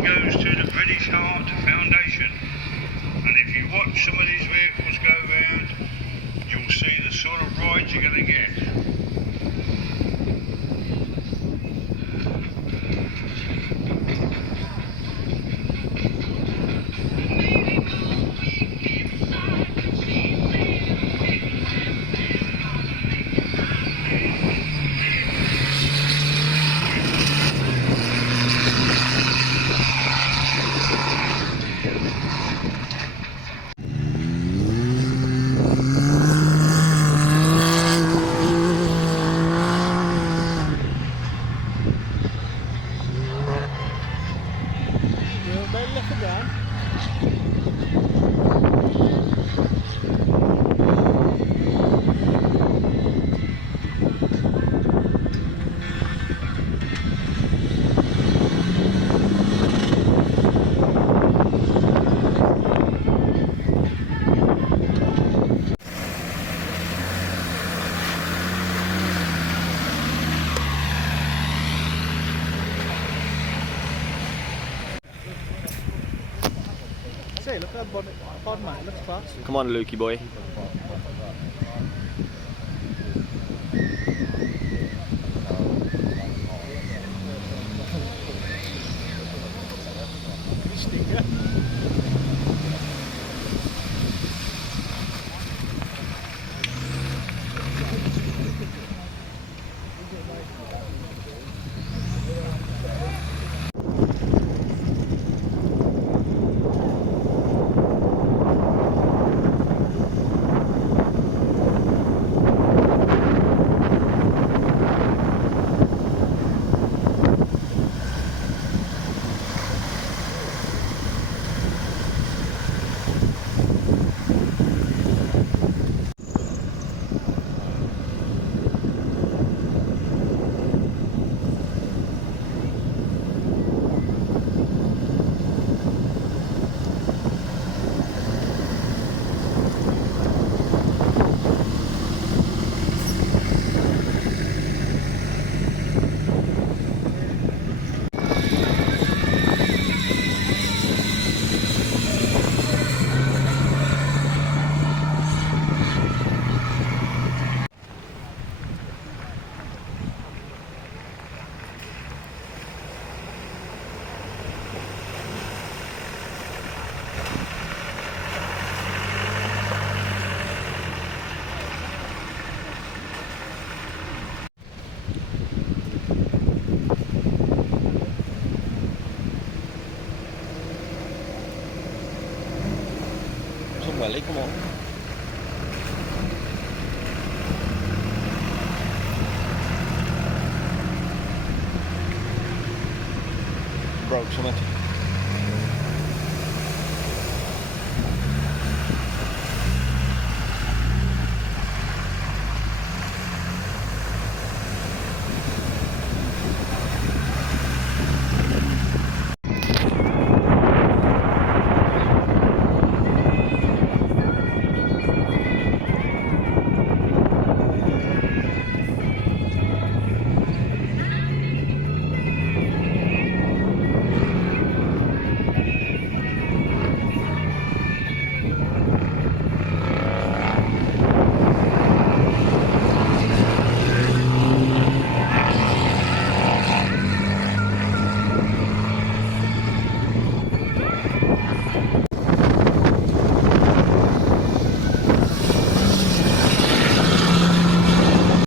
money goes to the British Heart Foundation. And if you watch some of these vehicles go around, you'll see the sort of rides you're going to get. Look at that pod, man. It looks class. Come on, Lukey boy. Welly, come on. Broke something.